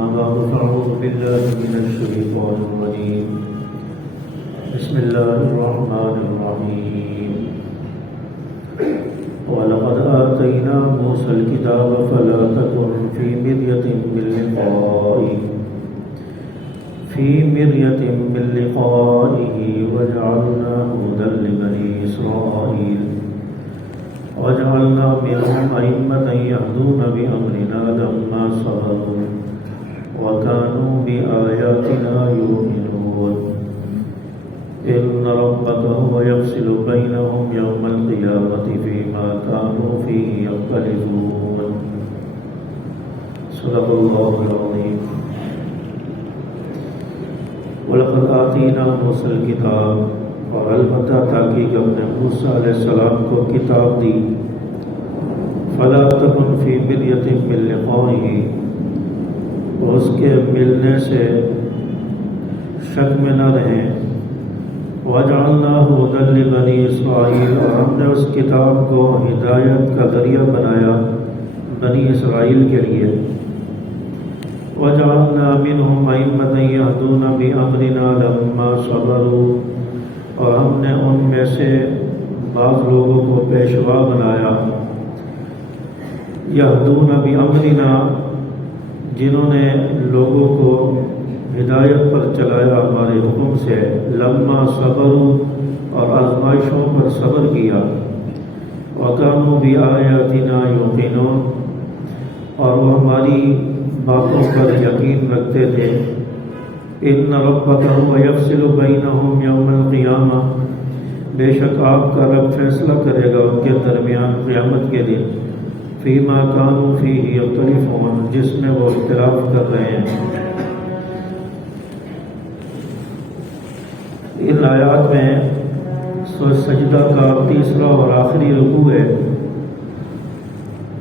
أما بعد فأعوذ بالله من الشيطان الرجيم بسم الله الرحمن الرحيم ولقد آتينا موسى الكتاب فلا تكن في مرية من لقائه وجعلناه هدى لبني إسرائيل وجعلنا منهم أئمة يهدون بأمرنا لما صبروا وكانوا بآياتنا يؤمنون إن ربك هو يفصل بينهم يوم القيامة فيما كانوا فيه يختلفون صدق الله العظيم وَلَقَدْ آتَيْنَا مُوسَى الْكِتَابَ اور البتہ تحقیق ہم نے موسیٰ علیہ السلام کو کتاب دی فَلَا تَكُنْ فِي مِرْيَةٍ مِّن لِقَائِهِ اور اس کے ملنے سے شک میں نہ رہیں وَجَعَلْنَاهُ هُدًى لِبَنِي إِسْرَائِيلَ اور ہم نے اس کتاب کو ہدایت کا ذریعہ بنایا بنی اسرائیل کے لیے وَجَعَلْنَا مِنْهُمْ أَئِمَّةً يَهْدُونَ بِأَمْرِنَا لَمَّا صَبَرُوا اور ہم نے ان میں سے بعض لوگوں کو پیشوا بنایا یہدون بِأَمْرِنَا جنہوں نے لوگوں کو ہدایت پر چلایا ہمارے حکم سے لما صبروا اور آزمائشوں پر صبر کیا وَكَانُوا بِآيَاتِنَا يُوقِنُونَ اور وہ ہماری باتوں پر یقین رکھتے تھے ان ربک هو یفصل بینہم یوم القیامہ بے شک آپ کا رب فیصلہ کرے گا ان کے درمیان قیامت کے دن فیما کانوا فیہ یختلفون جس میں وہ اختلاف کر رہے ہیں ان آیات میں سورہ سجدہ کا تیسرا اور آخری رکوع ہے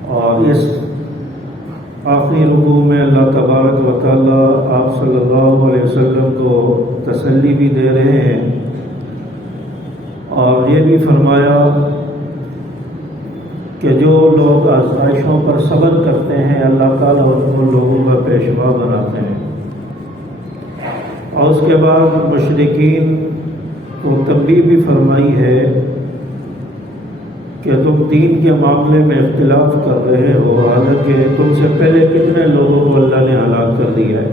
اور اس آخری رکوع میں اللہ تبارک و تعالیٰ آپ صلی اللہ علیہ وسلم کو تسلی بھی دے رہے ہیں اور یہ بھی فرمایا کہ جو لوگ آزمائشوں پر صبر کرتے ہیں اللہ تعالیٰ ان لوگوں کا پیشوا بناتے ہیں اور اس کے بعد مشرکین کو تنبیہ بھی فرمائی ہے کہ تم دین کے معاملے میں اختلاف کر رہے ہو حالانکہ تم سے پہلے کتنے لوگوں کو اللہ نے ہلاک کر دیا ہے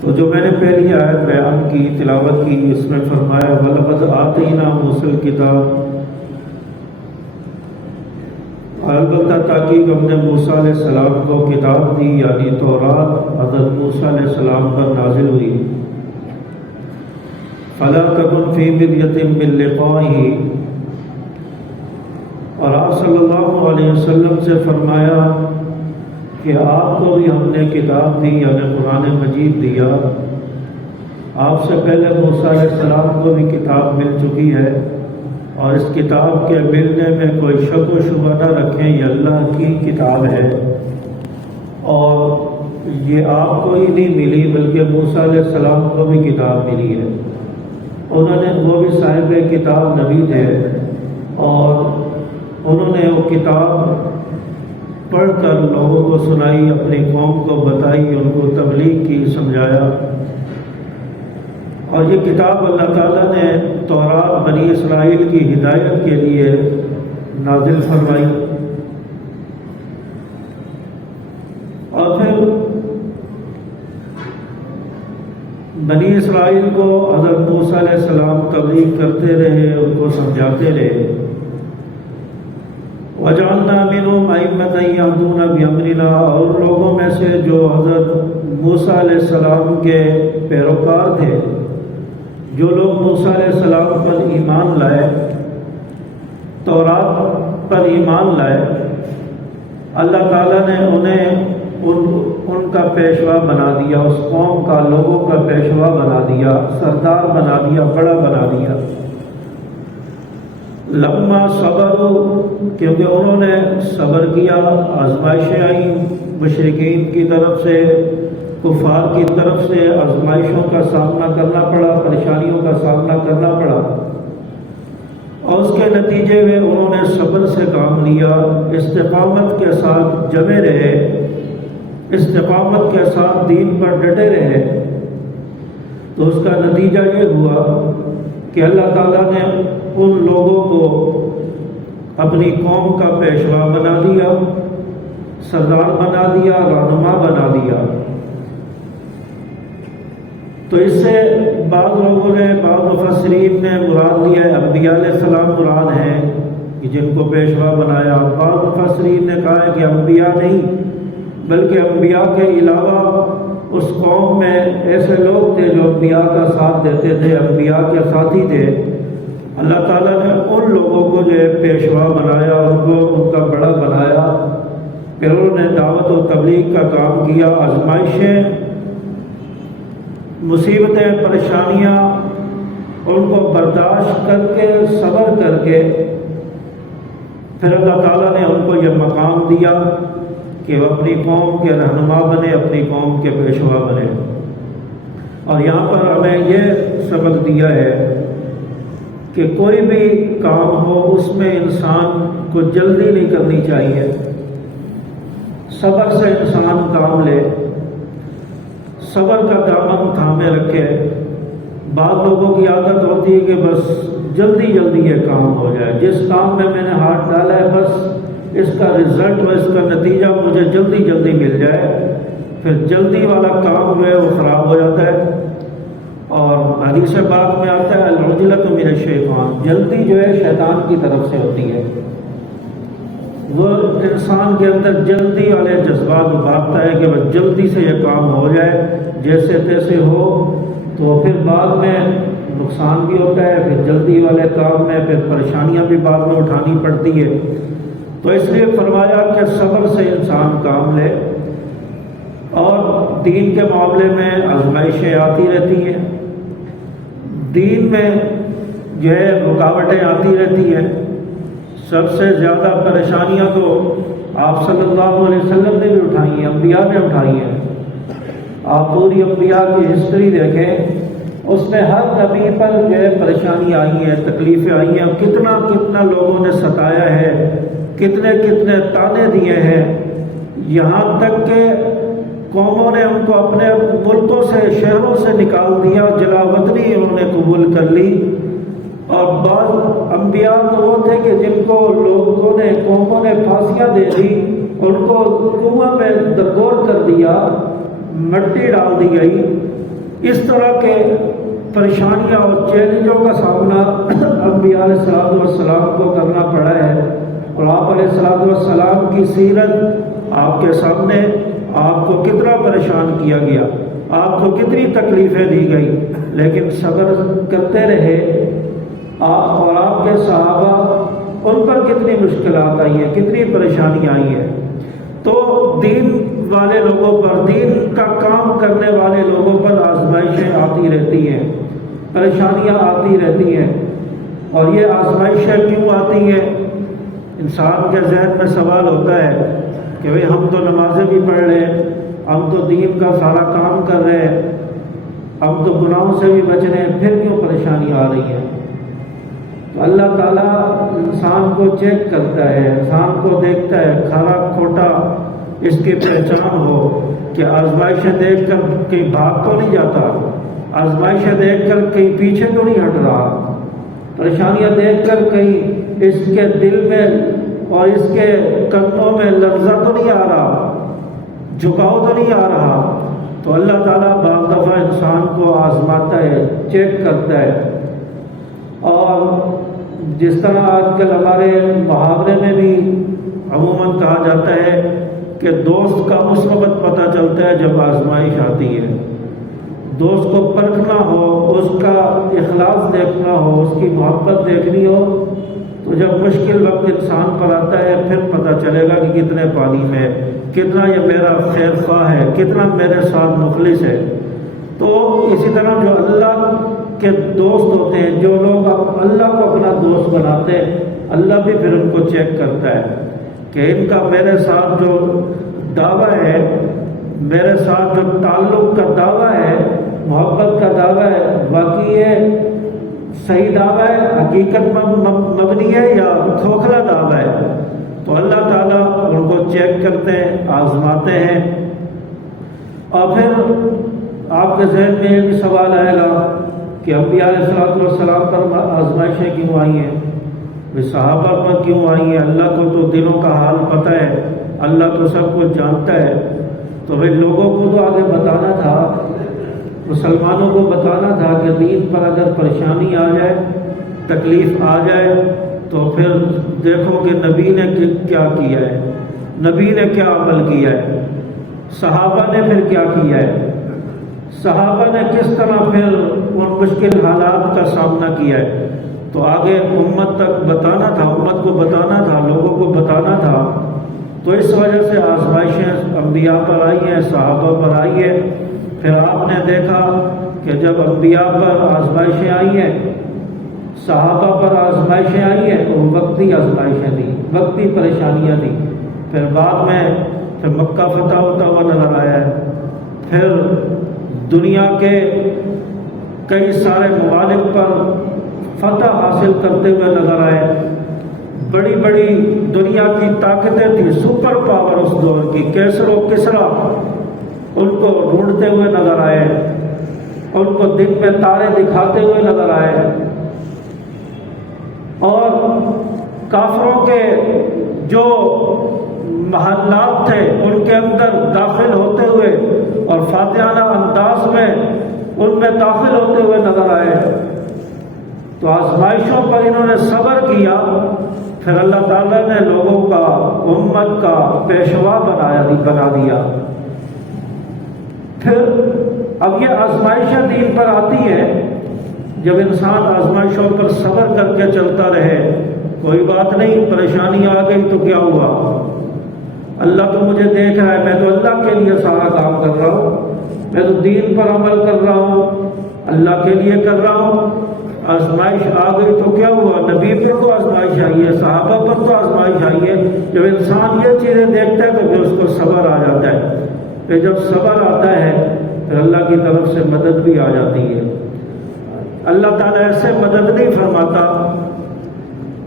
تو جو میں نے پہلی آیت بیان کی تلاوت کی اس میں فرمایا وَلَقَدْ آتَيْنَا مُوسَى الْكِتَابَ البتہ تحقیق ہم نے موسیٰ علیہ السلام کو کتاب دی یعنی تورات حضرت موسیٰ علیہ السلام پر نازل ہوئی فَلَا تَكُنْ فِي مِرْيَةٍ مِّن لِقَائِهِ اور آپ صلی اللہ علیہ وسلم سے فرمایا کہ آپ کو بھی ہم نے کتاب دی یعنی قرآن مجید دیا آپ سے پہلے موسیٰ علیہ السلام کو بھی کتاب مل چکی ہے اور اس کتاب کے ملنے میں کوئی شک و شبہ نہ رکھیں یہ اللہ کی کتاب ہے اور یہ آپ کو ہی نہیں ملی بلکہ موسیٰ علیہ السلام کو بھی کتاب ملی ہے انہوں نے وہ بھی صاحب کتاب نبی تھے اور انہوں نے وہ کتاب پڑھ کر لوگوں کو سنائی اپنی قوم کو بتائی ان کو تبلیغ کی سمجھایا اور یہ کتاب اللہ تعالیٰ نے تورات بنی اسرائیل کی ہدایت کے لیے نازل فرمائی اور پھر بنی اسرائیل کو حضرت موسیٰ علیہ السلام تبلیغ کرتے رہے ان کو سمجھاتے رہے وَجَعَلْنَا مِنْهُمْ أَئِمَّةً يَهْدُونَ بِأَمْرِنَا اور لوگوں میں سے جو حضرت موسیٰ علیہ السلام کے پیروکار تھے جو لوگ موسیٰ علیہ السلام پر ایمان لائے تورات پر ایمان لائے اللہ تعالیٰ نے انہیں ان کا پیشوا بنا دیا اس قوم کا لوگوں کا پیشوا بنا دیا سردار بنا دیا بڑا بنا دیا لما صبروا کیونکہ انہوں نے صبر کیا آزمائشیں آئیں مشرکین کی طرف سے کفار کی طرف سے آزمائشوں کا سامنا کرنا پڑا پریشانیوں کا سامنا کرنا پڑا اور اس کے نتیجے میں انہوں نے صبر سے کام لیا استقامت کے ساتھ جمے رہے استقامت کے ساتھ دین پر ڈٹے رہے تو اس کا نتیجہ یہ ہوا کہ اللہ تعالیٰ نے ان لوگوں کو اپنی قوم کا پیشوا بنا دیا، سردار بنا دیا، رہنما بنا دیا۔ تو اس سے بعض لوگوں نے، بعض مفسرین نے مراد لیا ہے انبیاء علیہ السلام مراد ہیں کہ جن کو پیشوا بنایا۔ بعض مفسرین نے کہا ہے کہ انبیاء نہیں بلکہ انبیاء کے علاوہ اس قوم میں ایسے لوگ تھے جو انبیاء کا ساتھ دیتے تھے، انبیاء کے ساتھی تھے۔ اللہ تعالیٰ نے ان لوگوں کو جو ہے پیشوا بنایا، ان کا بڑا بنایا، پھر انہوں نے دعوت و تبلیغ کا کام کیا۔ آزمائشیں، مصیبتیں، پریشانیاں ان کو برداشت کر کے، صبر کر کے، پھر اللہ تعالیٰ نے ان کو یہ مقام دیا کہ وہ اپنی قوم کے رہنما بنے، اپنی قوم کے پیشوا بنے۔ اور یہاں پر ہمیں یہ سبق دیا ہے کہ کوئی بھی کام ہو اس میں انسان کو جلدی نہیں کرنی چاہیے، صبر سے انسان کام لے، صبر کا دامن تھامے رکھے۔ بعض لوگوں کی عادت ہوتی ہے کہ بس جلدی جلدی یہ کام ہو جائے، جس کام میں نے ہاتھ ڈالا ہے بس اس کا رزلٹ و اس کا نتیجہ مجھے جلدی جلدی مل جائے۔ پھر جلدی والا کام جو ہے وہ خراب ہو جاتا ہے، اور حدیث پاک میں آتا ہے العجلۃ من الشیطان، جلدی جو ہے شیطان کی طرف سے ہوتی ہے۔ وہ انسان کے اندر جلدی والے جذبات ابھارتا ہے کہ بس جلدی سے یہ کام ہو جائے، جیسے تیسے ہو، تو پھر بعد میں نقصان بھی ہوتا ہے، پھر جلدی والے کام میں پھر پریشانیاں بھی بعد میں اٹھانی پڑتی ہے۔ تو اس لیے فرمایا کہ صبر سے انسان کام لے، اور دین کے معاملے میں آزمائشیں آتی رہتی ہیں، دین میں جو ہے رکاوٹیں آتی رہتی ہیں۔ سب سے زیادہ پریشانیاں تو آپ صلی اللہ علیہ وسلم نے بھی اٹھائی ہیں، انبیاء نے اٹھائی ہیں۔ آپ پوری انبیاء کی ہسٹری دیکھیں، اس میں ہر نبی پر جو ہے پریشانی آئی ہیں، تکلیفیں آئی ہیں، کتنا کتنا لوگوں نے ستایا ہے، کتنے کتنے تانے دیے ہیں، یہاں تک کہ قوموں نے ان کو اپنے ملکوں سے، شہروں سے نکال دیا، جلا وطنی انہوں نے قبول کر لی۔ اور بعض انبیاء تو وہ تھے کہ جن کو لوگوں نے، قوموں نے پھانسیاں دے دی، ان کو کنواں میں درگور کر دیا، مٹی ڈال دی گئی۔ اس طرح کے پریشانیاں اور چیلنجوں کا سامنا انبیاء علیہ السلام کو کرنا پڑا ہے۔ اور آپ علیہ السلام کی سیرت آپ کے سامنے، آپ کو کتنا پریشان کیا گیا، آپ کو کتنی تکلیفیں دی گئی، لیکن صبر کرتے رہے۔ اور آپ کے صحابہ، ان پر کتنی مشکلات آئی ہیں، کتنی پریشانی آئی ہیں۔ تو دین والے لوگوں پر، دین کا کام کرنے والے لوگوں پر آزمائشیں آتی رہتی ہیں، پریشانیاں آتی رہتی ہیں۔ اور یہ آزمائشیں کیوں آتی ہیں؟ انسان کے ذہن میں سوال ہوتا ہے کہ بھئی ہم تو نمازیں بھی پڑھ رہے ہیں، ہم تو دین کا سارا کام کر رہے ہیں، ہم تو گناہوں سے بھی بچ رہے ہیں، پھر کیوں پریشانی آ رہی ہے؟ تو اللہ تعالیٰ انسان کو چیک کرتا ہے، انسان کو دیکھتا ہے، کھرا کھوٹا اس کی پہچان ہو کہ آزمائشیں دیکھ کر کہیں بھاگ تو نہیں جاتا، آزمائشیں دیکھ کر کہیں پیچھے تو نہیں ہٹ رہا، پریشانیاں دیکھ کر کہیں اس کے دل میں اور اس کے قدموں میں لرزہ تو نہیں آ رہا، جھکاؤ تو نہیں آ رہا۔ تو اللہ تعالیٰ بعض دفعہ انسان کو آزماتا ہے، چیک کرتا ہے۔ اور جس طرح آج کل ہمارے محاورے میں بھی عموماً کہا جاتا ہے کہ دوست کا اس وقت پتہ چلتا ہے جب آزمائش آتی ہے۔ دوست کو پرکھنا ہو، اس کا اخلاص دیکھنا ہو، اس کی محبت دیکھنی ہو، تو جب مشکل وقت انسان پر آتا ہے پھر پتہ چلے گا کہ کتنے پانی میں، کتنا یہ میرا خیر خواہ ہے، کتنا میرے ساتھ مخلص ہے۔ تو اسی طرح جو اللہ کے دوست ہوتے ہیں، جو لوگ اللہ کو اپنا دوست بناتے ہیں، اللہ بھی پھر ان کو چیک کرتا ہے کہ ان کا میرے ساتھ جو دعویٰ ہے، میرے ساتھ جو تعلق کا دعویٰ ہے، محبت کا دعویٰ ہے، باقی یہ صحیح دعویٰ ہے، حقیقت مبنی ہے یا کھوکھلا دعویٰ ہے۔ تو اللہ تعالیٰ ان کو چیک کرتے ہیں، آزماتے ہیں۔ اور پھر آپ کے ذہن میں یہ بھی سوال آئے گا کہ انبیاء علیہ السلام پر آزمائشیں کیوں آئی ہیں، صحابہ پر کیوں آئی ہیں؟ اللہ کو تو دلوں کا حال پتہ ہے، اللہ تو سب کچھ جانتا ہے، تو پھر لوگوں کو تو آگے بتانا تھا، مسلمانوں کو بتانا تھا کہ دین پر اگر پریشانی آ جائے، تکلیف آ جائے تو پھر دیکھو کہ نبی نے کیا کیا ہے، نبی نے کیا عمل کیا ہے، صحابہ نے پھر کیا کیا ہے، صحابہ نے کس طرح پھر ان مشکل حالات کا سامنا کیا ہے، تو آگے امت تک بتانا تھا، امت کو بتانا تھا، لوگوں کو بتانا تھا۔ تو اس وجہ سے آزمائشیں انبیاء پر آئی ہیں، صحابہ پر آئی ہیں۔ پھر آپ نے دیکھا کہ جب انبیاء پر آزمائشیں آئی ہیں، صحابہ پر آزمائشیں آئی ہیں، وہ وقتی آزمائشیں تھیں، وقتی پریشانیاں تھیں۔ پھر بعد میں پھر مکہ فتح ہوتا ہوا نظر آیا ہے، پھر دنیا کے کئی سارے ممالک پر فتح حاصل کرتے ہوئے نظر آئے، بڑی بڑی دنیا کی طاقتیں تھیں، سپر پاور اس دور کی، کیسر و کسریٰ، ان کو ڈھونڈتے ہوئے نظر آئے، ان کو دن میں تارے دکھاتے ہوئے نظر آئے، اور کافروں کے جو محلات تھے ان کے اندر داخل ہوتے ہوئے اور فاتحانہ انداز میں ان میں داخل ہوتے ہوئے نظر آئے۔ تو آزمائشوں پر انہوں نے صبر کیا، پھر اللہ تعالیٰ نے لوگوں کا، امت کا پیشوا بنا دیا۔ پھر اب یہ آزمائشیں دین پر آتی ہیں، جب انسان آزمائشوں پر صبر کر کے چلتا رہے، کوئی بات نہیں، پریشانی آ گئی تو کیا ہوا، اللہ تو مجھے دیکھ رہا ہے، میں تو اللہ کے لیے سارا کام کر رہا ہوں، میں تو دین پر عمل کر رہا ہوں، اللہ کے لیے کر رہا ہوں۔ آزمائش آ گئی تو کیا ہوا، نبی پر تو آزمائش آئی ہے، صحابہ پر تو آزمائش آئی ہے۔ جب انسان یہ چیزیں دیکھتا ہے تو پھر اس کو صبر آ جاتا ہے، پھر جب صبر آتا ہے پھر اللہ کی طرف سے مدد بھی آ جاتی ہے۔ اللہ تعالیٰ ایسے مدد نہیں فرماتا،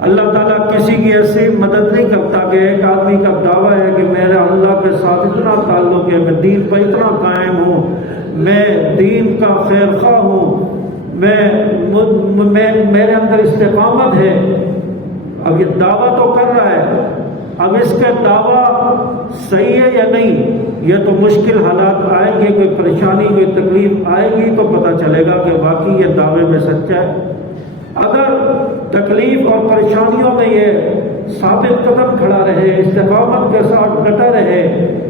اللہ تعالیٰ کسی کی ایسی مدد نہیں کرتا کہ ایک آدمی کا دعویٰ ہے کہ میرا اللہ کے ساتھ اتنا تعلق ہے، میں دین پر اتنا قائم ہوں، میں دین کا خیر خواہ ہوں، میرے اندر استقامت ہے۔ اب یہ دعویٰ تو کر رہا ہے، اب اس کا دعویٰ صحیح ہے یا نہیں، یہ تو مشکل حالات آئیں گے، کوئی پریشانی، کوئی تکلیف آئے گی تو پتہ چلے گا کہ واقعی یہ دعوے میں سچا ہے۔ اگر تکلیف اور پریشانیوں میں یہ ثابت قدم کھڑا رہے، استقامت کے ساتھ ڈٹا رہے،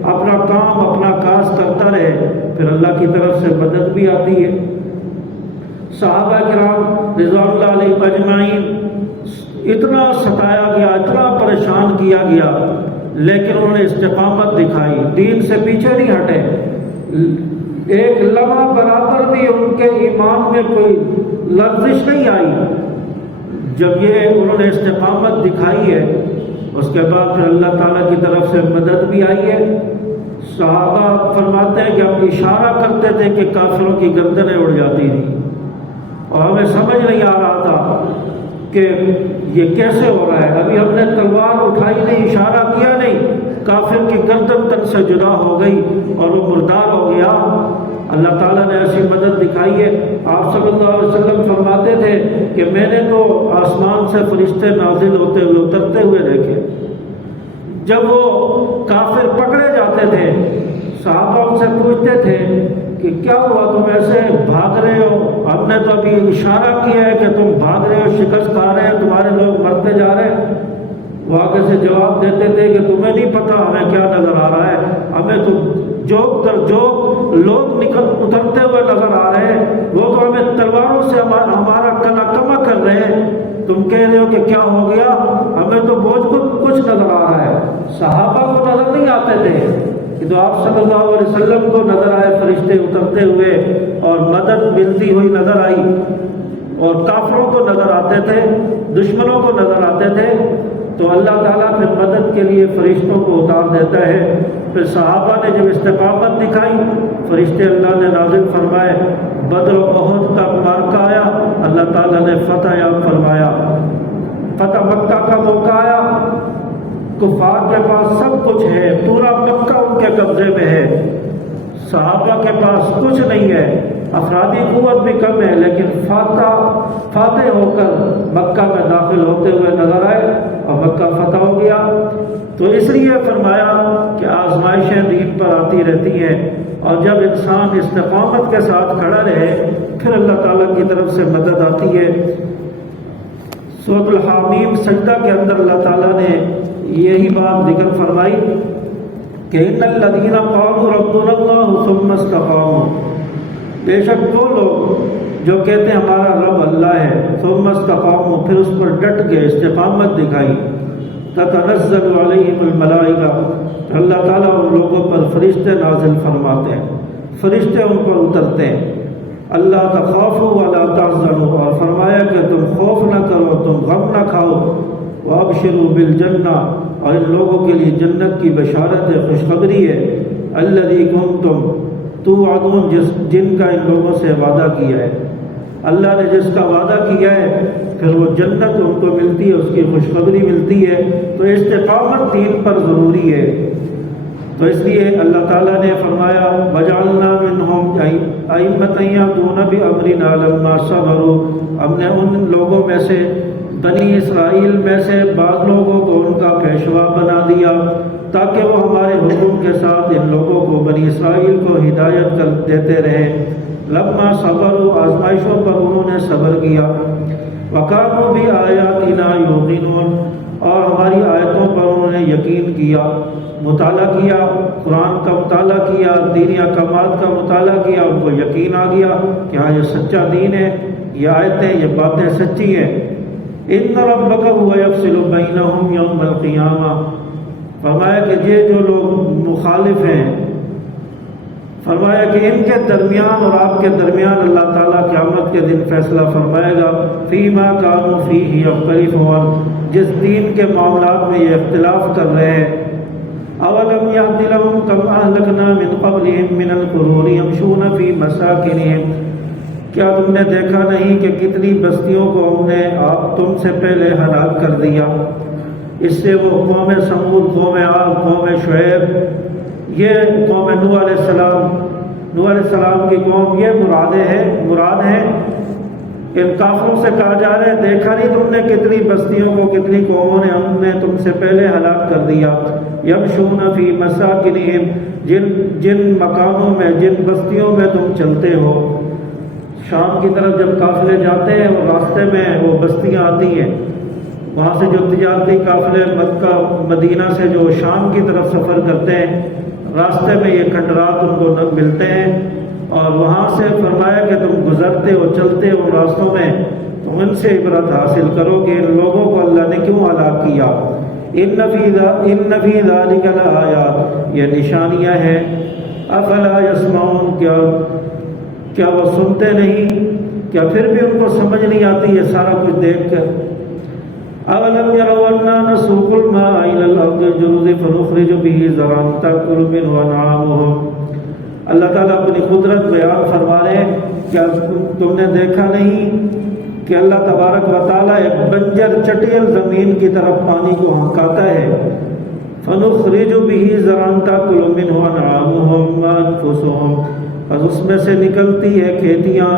اپنا کام اپنا کاج کرتا رہے، پھر اللہ کی طرف سے مدد بھی آتی ہے۔ صحابہ کرام رضوان اللہ علیہم اجمعین اتنا ستایا گیا، اتنا پریشان کیا گیا، لیکن انہوں نے استقامت دکھائی، دین سے پیچھے نہیں ہٹے، ایک لمحہ برابر بھی ان کے ایمان میں کوئی لرزش نہیں آئی۔ جب یہ انہوں نے استقامت دکھائی ہے، اس کے بعد پھر اللہ تعالیٰ کی طرف سے مدد بھی آئی ہے۔ صحابہ فرماتے ہیں کہ ہم اشارہ کرتے تھے کہ کافروں کی گردنیں اڑ جاتی تھیں، اور ہمیں سمجھ نہیں آ رہا تھا کہ یہ کیسے ہو رہا ہے، ابھی ہم نے تلوار اٹھائی نہیں، اشارہ کیا نہیں، کافر کی گردن تن سے جدا ہو گئی اور وہ مردار ہو گیا۔ اللہ تعالیٰ نے ایسی مدد دکھائی ہے۔ آپ صلی اللہ علیہ وسلم فرماتے تھے کہ میں نے تو آسمان سے فرشتے نازل ہوتے ہوئے اترتے ہوئے دیکھے، جب وہ کافر پکڑے جاتے تھے صحابہ ان سے پوچھتے تھے کہ کیا ہوا، تم ایسے بھاگ رہے ہو، ہم نے تو ابھی اشارہ کیا ہے کہ تم بھاگ رہے ہو، شکست کھا رہے ہیں، تمہارے لوگ مرتے جا رہے ہیں۔ وہ آگے سے جواب دیتے تھے کہ تمہیں نہیں پتہ ہمیں کیا نظر آ رہا ہے، ہمیں تو جوک در جوک لوگ اترتے ہوئے نظر آ رہے ہیں، وہ تو ہمیں تلواروں سے ہمارا کلا کما کر رہے ہیں، تم کہہ رہے ہو کہ کیا ہو گیا، ہمیں تو بہت کچھ نظر آ رہا ہے۔ صحابہ کو نظر نہیں آتے تھے، کہ تو آپ صلی اللہ علیہ وسلم کو نظر آئے فرشتے اترتے ہوئے اور مدد ملتی ہوئی نظر آئی، اور کافروں کو نظر آتے تھے، دشمنوں کو نظر آتے تھے، تو اللہ تعالیٰ پھر مدد کے لیے فرشتوں کو اتار دیتا ہے۔ پھر صحابہ نے جب استقامت دکھائی، فرشتے اللہ نے نازل فرمائے، بدر و احد کا معرکہ آیا، اللہ تعالیٰ نے فتح یاب فرمایا، فتح مکہ کا موقع آیا، کفار کے پاس سب کچھ ہے، پورا مکہ ان کے قبضے میں ہے، صحابہ کے پاس کچھ نہیں ہے، افرادی قوت بھی کم ہے، لیکن فاتح ہو کر مکہ میں داخل ہوتے ہوئے نظر آئے اور مکہ فتح ہو گیا۔ تو اس لیے فرمایا کہ آزمائشیں دین پر آتی رہتی ہیں، اور جب انسان استقامت کے ساتھ کھڑا رہے پھر اللہ تعالیٰ کی طرف سے مدد آتی ہے۔ سورۃ الحامیم سجدہ کے اندر اللہ تعالیٰ نے یہی بات ذکر فرمائی کہ ان الذین قالوا ربنا اللہ ثم استقاموا، بے شک وہ لوگ جو کہتے ہیں ہمارا رب اللہ ہے، ثم استقاموا، پھر اس پر ڈٹ گئے، استقامت دکھائی، تتنزل علیہم الملائکہ، اللہ تعالیٰ ان لوگوں پر فرشتے نازل فرماتے ہیں، فرشتے ان پر اترتے ہیں، اللہ تخافوا ولا تحزنوا، اور فرمایا کہ تم خوف نہ کرو، تم غم نہ کھاؤ، وابشروا بالجنہ، اور ان لوگوں کے لیے جنت کی بشارت ہے، خوشخبری ہے، الذی کنتم توعدون، جن کا ان لوگوں سے وعدہ کیا ہے، اللہ نے جس کا وعدہ کیا ہے پھر وہ جنت ان کو ملتی ہے، اس کی خوشخبری ملتی ہے۔ تو استقامت دین پر ضروری ہے، تو اس لیے اللہ تعالیٰ نے فرمایا وَجَعَلْنَا مِنْهُمْ أَئِمَّةً يَهْدُونَ بِأَمْرِنَا لَمَّا صَبَرُوا، ہم نے ان لوگوں میں سے، بنی اسرائیل میں سے بعض لوگوں کو ان کا پیشوا بنا دیا تاکہ وہ ہمارے حکم کے ساتھ ان لوگوں کو، بنی اسرائیل کو ہدایت کر دیتے رہے۔ لما صبروا، آزمائشوں پر انہوں نے صبر کیا، وَكَانُوا بِآيَاتِنَا يُوقِنُونَ، اور ہماری آیتوں پر انہوں نے یقین کیا، مطالعہ کیا، قرآن کا مطالعہ کیا، دینی احکامات کا مطالعہ کیا، ان کو یقین آ گیا کہ ہاں یہ سچا دین ہے، یہ آیتیں، یہ باتیں سچی ہیں۔ ان ربک هو یفصل بینہم یوم القیامہ، فرمایا کہ یہ جو لوگ مخالف ہیں، فرمایا کہ ان کے درمیان اور آپ کے درمیان اللہ تعالیٰ قیامت کے دن فیصلہ فرمائے گا، فیما کانوا فیہ یختلفون، جس دین کے معاملات میں یہ اختلاف کر رہے ہیں۔ اولم یہد لہم کم اہلکنا من قبلہم من القرون یمشون فی مساکنہم، کیا تم نے دیکھا نہیں کہ کتنی بستیوں کو ہم نے تم سے پہلے ہلاک کر دیا؟ اس سے وہ قوم سمود، قوم عاد، قوم شعیب، یہ قوم نوح علیہ السلام کی قوم، یہ مراد ہے۔ ان کافروں سے کہا جا رہا ہے دیکھا نہیں تم نے کتنی بستیوں کو، کتنی قوموں نے ہم نے تم سے پہلے ہلاک کر دیا۔ یمشون فی مساکنہم، جن مکانوں میں، جن بستیوں میں تم چلتے ہو، شام کی طرف جب قافلے جاتے ہیں اور راستے میں وہ بستیاں آتی ہیں، وہاں سے جو تجارتی قافلے مکہ مدینہ سے جو شام کی طرف سفر کرتے ہیں، راستے میں یہ کھنڈرات ان کو ملتے ہیں، اور وہاں سے فرمایا کہ تم گزرتے ہو، چلتے ہو راستوں میں، تم ان سے عبرت حاصل کرو کہ ان لوگوں کو اللہ نے کیوں ہلاک کیا۔ ان فی ذلک لآیات، یہ نشانیاں ہیں۔ افلا یسمعون، کیا وہ سنتے نہیں؟ کیا پھر بھی ان کو سمجھ نہیں آتی یہ سارا کچھ دیکھ کر؟ اولم یروا انا نسوق الماء الى الارض الجرز فنخرج به زرعا تاکل منه انعامهم، اللہ تعالیٰ اپنی قدرت بیان فرما رہے ہیں، کیا تم نے دیکھا نہیں کہ اللہ تبارک و تعالیٰ ایک بنجر چٹیل زمین کی طرف پانی کو ہنکاتا ہے، فنخرج به زرعا تاکل منه انعامهم وانفسهم، بس اس میں سے نکلتی ہے کھیتیاں،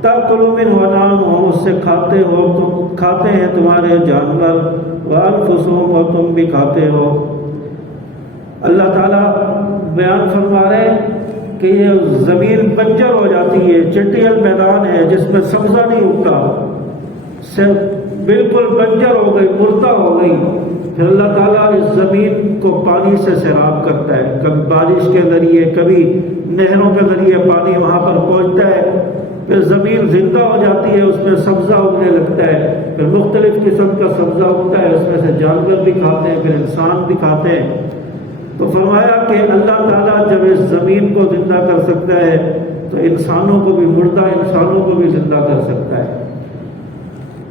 تاکل منه انعامهم، اس سے کھاتے ہیں تمہارے جانور، وانفسهم، اور تم بھی کھاتے ہو۔ اللہ تعالیٰ بیان فرما رہے ہیں کہ یہ زمین بنجر ہو جاتی ہے، چٹیل میدان ہے جس میں سبزہ نہیں اگتا، بالکل بنجر ہو گئی، مردہ ہو گئی، پھر اللہ تعالیٰ اس زمین کو پانی سے سیراب کرتا ہے، کبھی بارش کے ذریعے، کبھی نہروں کے ذریعے پانی وہاں پر پہنچتا ہے، پھر زمین زندہ ہو جاتی ہے، اس میں سبزہ اگنے لگتا ہے، پھر مختلف قسم کا سبزہ اگتا ہے، اس میں سے جانور بھی کھاتے ہیں، پھر انسان بھی کھاتے ہیں۔ تو فرمایا کہ اللہ تعالیٰ جب اس زمین کو زندہ کر سکتا ہے تو انسانوں کو بھی، مردہ انسانوں کو بھی زندہ کر سکتا ہے۔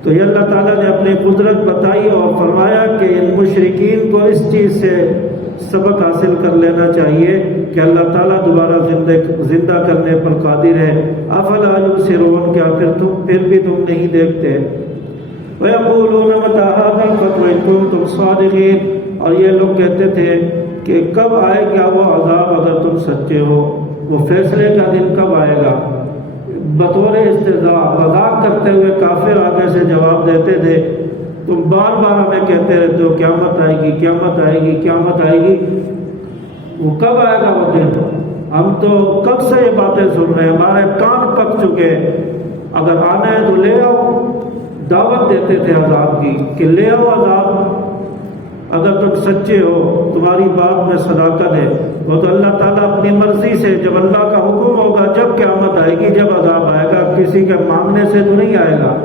تو یہ اللہ تعالیٰ نے اپنی قدرت بتائی اور فرمایا کہ ان مشرکین کو اس چیز سے سبق حاصل کر لینا چاہیے کہ اللہ تعالیٰ دوبارہ زندہ کرنے پر قادر ہے۔ افلا یبصرون، کیا پھر بھی تم نہیں دیکھتے؟ وَيَقُولُونَ مَتَىٰ هَٰذَا الْفَتْحُ إِن كُنتُمْ صَادِقِينَ، اور یہ لوگ کہتے تھے کہ کب آئے گا وہ عذاب اگر تم سچے ہو۔ وہ فیصلے کا دن کب آئے گا؟ بطور استہزاء مذاق کرتے ہوئے کافر آگے سے جواب دیتے تھے، تم بار بار ہمیں کہتے رہتے ہو قیامت آئے گی، قیامت آئے گی، قیامت آئے گی، وہ کب آئے گا وہ دن؟ ہم تو کب سے یہ باتیں سن رہے ہیں، ہمارے کان پک چکے ہیں، اگر آنا ہے تو لے آؤ۔ دعوت دیتے تھے عذاب کی کہ لے آؤ عذاب، اگر تم سچے ہو، تمہاری بات میں صداقت ہے۔ وہ تو اللہ تعالیٰ اپنی مرضی سے، جب اللہ کا حکم ہوگا، جب قیامت آئے گی، جب عذاب آئے گا، کسی کے مانگنے سے تو نہیں آئے گا۔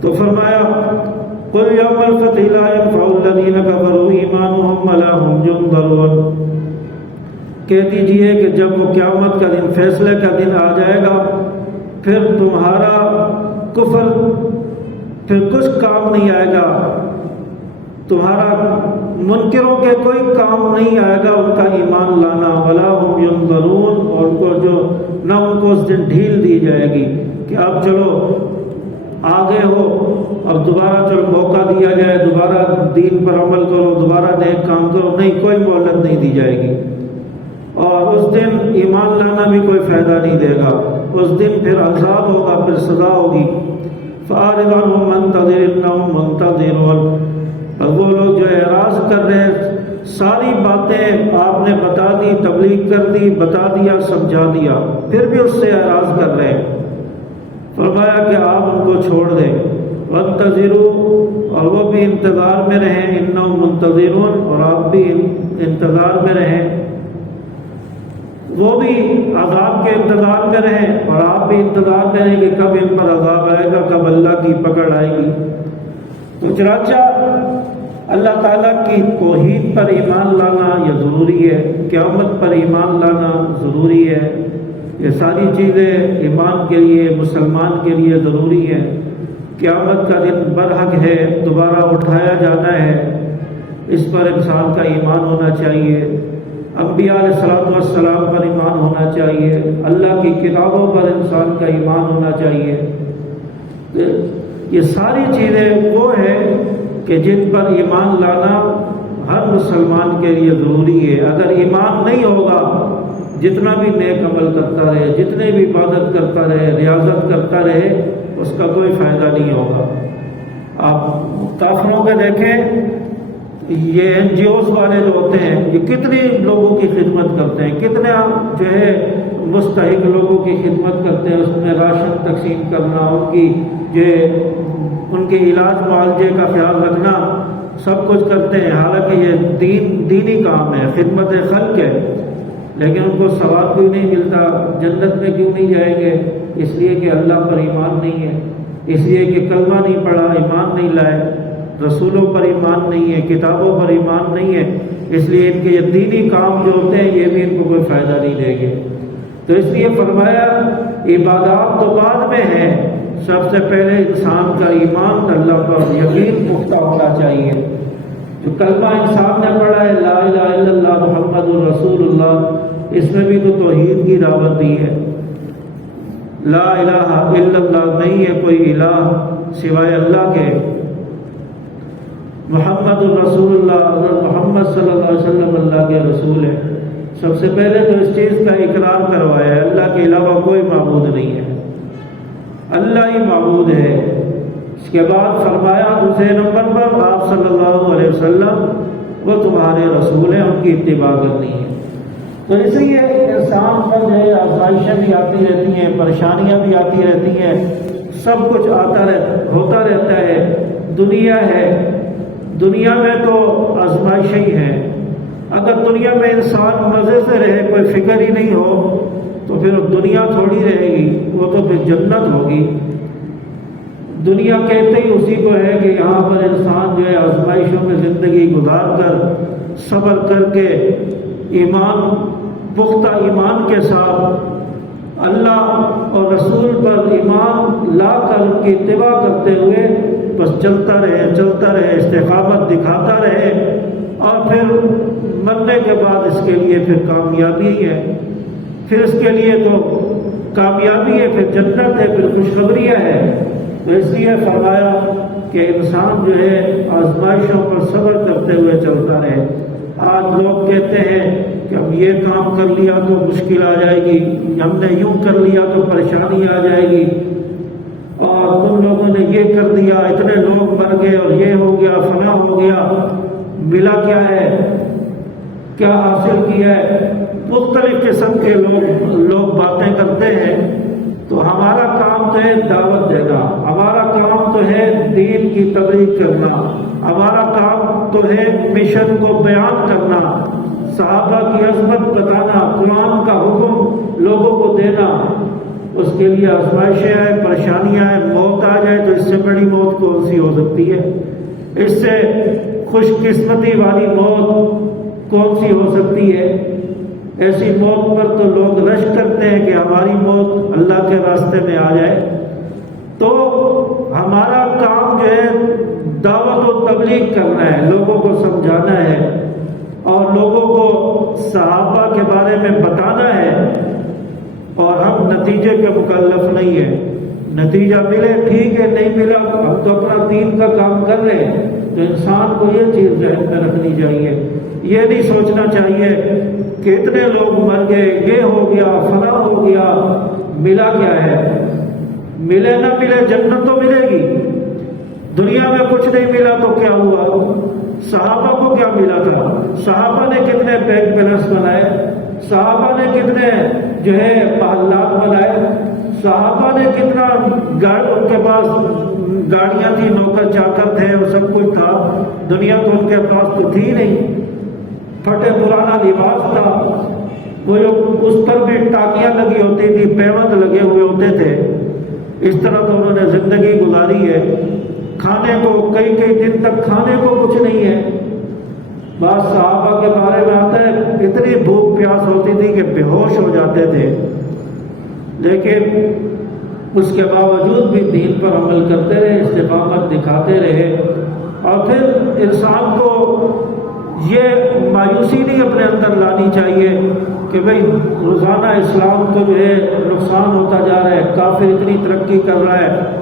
تو فرمایا قل یوم الفتح لا ينفع الذین کفروا ایمانهم ولا هم ينظرون، کہہ دیجئے کہ جب وہ قیامت کا دن، فیصلے کا دن آ جائے گا، پھر تمہارا کفر پھر کچھ کام نہیں آئے گا، تمہارا منکروں کے کوئی کام نہیں آئے گا ان کا ایمان لانا، ولا هم ينظرون، اور ان کو جو نہ ان کو اس دن ڈھیل دی جائے گی کہ اب چلو آگے ہو، اب دوبارہ چلو موقع دیا جائے، دوبارہ دین پر عمل کرو، دوبارہ نیک کام کرو، نہیں، کوئی مہلت نہیں دی جائے گی۔ اور اس دن ایمان لانا بھی کوئی فائدہ نہیں دے گا، اس دن پھر عذاب ہوگا، پھر سزا ہوگی۔ فَأَعْرِضْ عَنْهُمْ وَانتَظِرْ إِنَّهُمْ مُنتَظِرُونَ، اور وہ لوگ جو اعراض کر رہے ہیں، ساری باتیں آپ نے بتا دی، تبلیغ کر دی، بتا دیا، سمجھا دیا، پھر بھی اس سے اعراض کر رہے ہیں۔ فرمایا کہ آپ ان کو چھوڑ دیں، وَانتَظِرُوا، اور وہ بھی انتظار میں رہیں، إِنَّهُمْ مُنتَظِرُونَ، اور آپ بھی انتظار میں رہیں، وہ بھی عذاب کے انتظار میں رہیں اور آپ بھی انتظار میں رہیں کہ کب ان پر عذاب آئے گا، کب اللہ کی پکڑ آئے گی۔ تو چنانچہ اللہ تعالیٰ کی توحید پر ایمان لانا یہ ضروری ہے، قیامت پر ایمان لانا ضروری ہے، یہ ساری چیزیں ایمان کے لیے، مسلمان کے لیے ضروری ہے۔ قیامت کا دن برحق ہے، دوبارہ اٹھایا جانا ہے، اس پر انسان کا ایمان ہونا چاہیے، انبیاء علیہ السلام پر ایمان ہونا چاہیے، اللہ کی کتابوں پر انسان کا ایمان ہونا چاہیے۔ یہ ساری چیزیں وہ ہیں کہ جن پر ایمان لانا ہر مسلمان کے لیے ضروری ہے۔ اگر ایمان نہیں ہوگا، جتنا بھی نیک عمل کرتا رہے، جتنے بھی عبادت کرتا رہے، ریاضت کرتا رہے، اس کا کوئی فائدہ نہیں ہوگا۔ آپ کافروں کے دیکھیں، یہ NGOs والے جو ہوتے ہیں، یہ کتنے لوگوں کی خدمت کرتے ہیں، کتنے جو ہے مستحق لوگوں کی خدمت کرتے ہیں، اس میں راشن تقسیم کرنا، ان کے علاج معالجے کا خیال رکھنا، سب کچھ کرتے ہیں، حالانکہ یہ دینی کام ہے، خدمت خلق ہے، لیکن ان کو ثواب کیوں نہیں ملتا، جنت میں کیوں نہیں جائیں گے؟ اس لیے کہ اللہ پر ایمان نہیں ہے، اس لیے کہ کلمہ نہیں پڑھا، ایمان نہیں لائے، رسولوں پر ایمان نہیں ہے، کتابوں پر ایمان نہیں ہے، اس لیے ان کے یہ دینی کام جو ہوتے ہیں یہ بھی ان کو کوئی فائدہ نہیں دیں گے۔ تو اس لیے فرمایا عبادات تو بعد میں ہے، سب سے پہلے انسان کا ایمان اللہ پر یقین پختہ ہونا چاہیے۔ جو کلمہ انسان نے پڑھا ہے لا الہ الا اللہ محمد الرسول اللہ، اس میں بھی تو توحید کی دعوت دی ہے۔ لا الہ الا اللہ، نہیں ہے کوئی الہ سوائے اللہ کے، محمد الرسول اللہ، حضرت محمد صلی اللہ علیہ وسلم اللہ کے رسول ہیں۔ سب سے پہلے تو اس چیز کا اقرار کروایا ہے، اللہ کے علاوہ کوئی معبود نہیں ہے، اللہ ہی معبود ہے۔ اس کے بعد فرمایا دوسرے نمبر پر آپ صلی اللہ علیہ وسلم وہ تمہارے رسول ہیں، ان کی اتباع کرنی ہے۔ تو اس لیے انسان پر جو ہے آزمائشیں بھی آتی رہتی ہیں، پریشانیاں بھی آتی رہتی ہیں، سب کچھ ہوتا رہتا ہے، دنیا ہے، دنیا میں تو آزمائشیں ہی ہیں۔ اگر دنیا میں انسان مزے سے رہے، کوئی فکر ہی نہیں ہو، تو پھر دنیا تھوڑی رہے گی، وہ تو پھر جنت ہوگی۔ دنیا کہتے ہی اسی کو ہے کہ یہاں پر انسان جو ہے آزمائشوں میں زندگی گزار کر، صبر کر کے، پختہ ایمان کے ساتھ اللہ اور رسول پر ایمان لا کر ان کی اتباع کرتے ہوئے بس چلتا رہے، استقامت دکھاتا رہے، اور پھر مرنے کے بعد اس کے لیے پھر کامیابی ہے، پھر اس کے لیے تو کامیابی ہے، پھر جنت ہے، پھر خوشخبریاں ہے۔ تو اس لیے فرمایا کہ انسان جو ہے آزمائشوں پر صبر کرتے ہوئے چلتا رہے۔ آج لوگ کہتے ہیں کہ ہم یہ کام کر لیا تو مشکل آ جائے گی، ہم نے یوں کر لیا تو پریشانی آ جائے گی، اور تم لوگوں نے یہ کر دیا، اتنے لوگ مر گئے اور یہ ہو گیا، فلاں ہو گیا، ملا کیا ہے، کیا حاصل کیا ہے، مختلف قسم کے لوگ باتیں کرتے ہیں۔ تو ہمارا کام تو ہے دعوت دینا، ہمارا کام تو ہے دین کی تبلیغ کرنا، ہمارا کام تو ہے مشن کو بیان کرنا، صحابہ کی عظمت بتانا، قرآن کا حکم لوگوں کو دینا۔ اس کے لیے آزمائشیں آئیں، پریشانیاں آئیں، موت آ جائے تو اس سے بڑی موت کون سی ہو سکتی ہے؟ اس سے خوش قسمتی والی موت کون سی ہو سکتی ہے؟ ایسی موت پر تو لوگ رش کرتے ہیں کہ ہماری موت اللہ کے راستے میں آ جائے۔ تو ہمارا کام جو ہے دعوت و تبلیغ کرنا ہے، لوگوں کو سمجھانا ہے اور لوگوں کو صحابہ کے بارے میں بتانا ہے، اور ہم نتیجے کے مکلف نہیں ہیں۔ نتیجہ ملے ٹھیک ہے، نہیں ملا ہم تو اپنا دین کا کام کر رہے ہیں۔ تو انسان کو یہ چیز ذہن میں رکھنی چاہیے، یہ نہیں سوچنا چاہیے کہ اتنے لوگ مر گئے، یہ ہو گیا، فلاں ہو گیا، ملا کیا ہے؟ ملے نہ ملے جنت تو ملے گی۔ دنیا میں کچھ نہیں ملا تو کیا ہوا؟ صحابہ کو کیا ملا تھا؟ صحابہ نے کتنے بینک بیلنس بنائے، صحابہ نے کتنے جو ہے محلات بنائے، صحابہ نے کتنا ان کے پاس گاڑیاں تھی، نوکر چاکر تھے اور سب کچھ تھا۔ دنیا تو ان کے پاس تو تھی نہیں، پھٹے پرانا لباس تھا، وہ جو اس پر بھی ٹاکیاں لگی ہوتی تھی، پیوند لگے ہوئے ہوتے تھے۔ اس طرح تو انہوں نے زندگی گزاری ہے۔ کھانے کو کئی دن تک کھانے کو کچھ نہیں ہے۔ بعض صحابہ کے بارے میں آتا ہے اتنی بھوک پیاس ہوتی تھی کہ بے ہوش ہو جاتے تھے، لیکن اس کے باوجود بھی دین پر عمل کرتے رہے، استقامت دکھاتے رہے۔ اور پھر انسان کو یہ مایوسی نہیں اپنے اندر لانی چاہیے کہ بھئی روزانہ اسلام کو جو ہے نقصان ہوتا جا رہا ہے، کافر اتنی ترقی کر رہا ہے،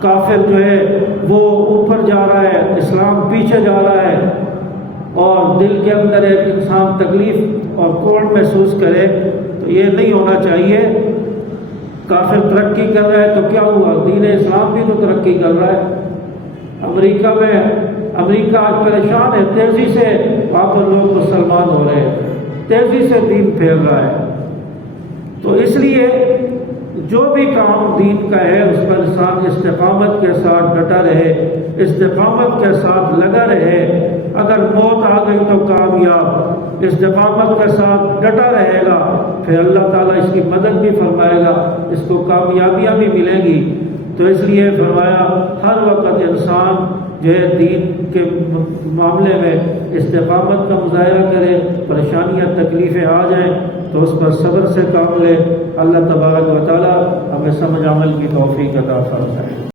کافر جو ہے وہ اوپر جا رہا ہے، اسلام پیچھے جا رہا ہے، اور دل کے اندر ایک انسان تکلیف اور کوڑ محسوس کرے۔ تو یہ نہیں ہونا چاہیے۔ کافر ترقی کر رہا ہے تو کیا ہوا؟ دین اسلام بھی تو ترقی کر رہا ہے۔ امریکہ آج پریشان ہے، تیزی سے وہاں پر لوگ مسلمان ہو رہے ہیں، تیزی سے دین پھیل رہا ہے۔ تو اس لیے جو بھی کام دین کا ہے اس پر انسان استقامت کے ساتھ ڈٹا رہے، استقامت کے ساتھ لگا رہے۔ اگر موت آ گئی تو کامیاب، استقامت کے ساتھ ڈٹا رہے گا، پھر اللہ تعالیٰ اس کی مدد بھی فرمائے گا، اس کو کامیابیاں بھی ملیں گی۔ تو اس لیے فرمایا ہر وقت انسان جو ہے دین کے معاملے میں استقامت کا مظاہرہ کرے، پریشانیاں تکلیفیں آ جائیں تو اس پر صبر سے کام لے۔ اللہ تبارک و تعالیٰ ہمیں سمجھ عمل کی توفیق عطا فرمائے۔